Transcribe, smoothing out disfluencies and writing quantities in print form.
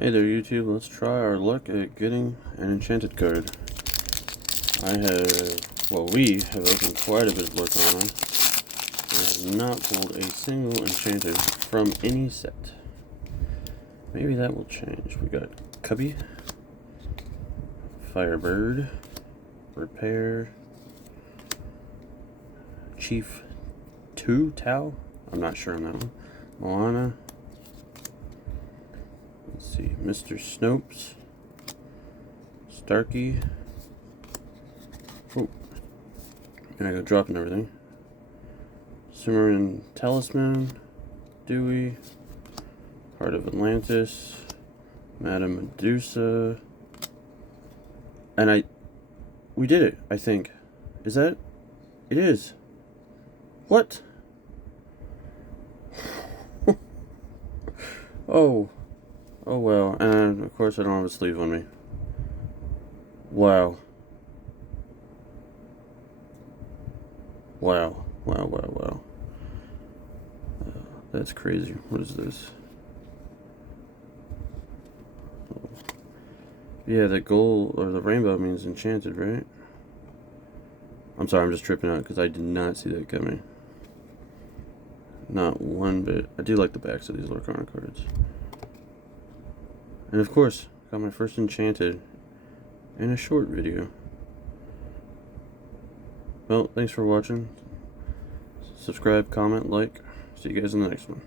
Hey there YouTube, let's try our luck at getting an enchanted card. We have opened quite a bit of Lorcana and have not pulled a single enchanted from any set. Maybe that will change. We got Cubby, Firebird, Repair, Chief 2 Tau, I'm not sure on that one, Moana. Let's see, Mr. Snopes, Starkey. Oh, and I go dropping everything. Sumerian Talisman, Dewey, Heart of Atlantis, Madame Medusa, and we did it, I think. Is that? It is. What? Oh well, and of course I don't have a sleeve on me. Wow. That's crazy. What is this? Oh. Yeah, the gold or the rainbow means enchanted, right? I'm sorry, I'm just tripping out because I did not see that coming. Not one bit. I do like the backs of these Lorcana cards. And of course, got my first enchanted in a short video. Well, thanks for watching. Subscribe, comment, like. See you guys in the next one.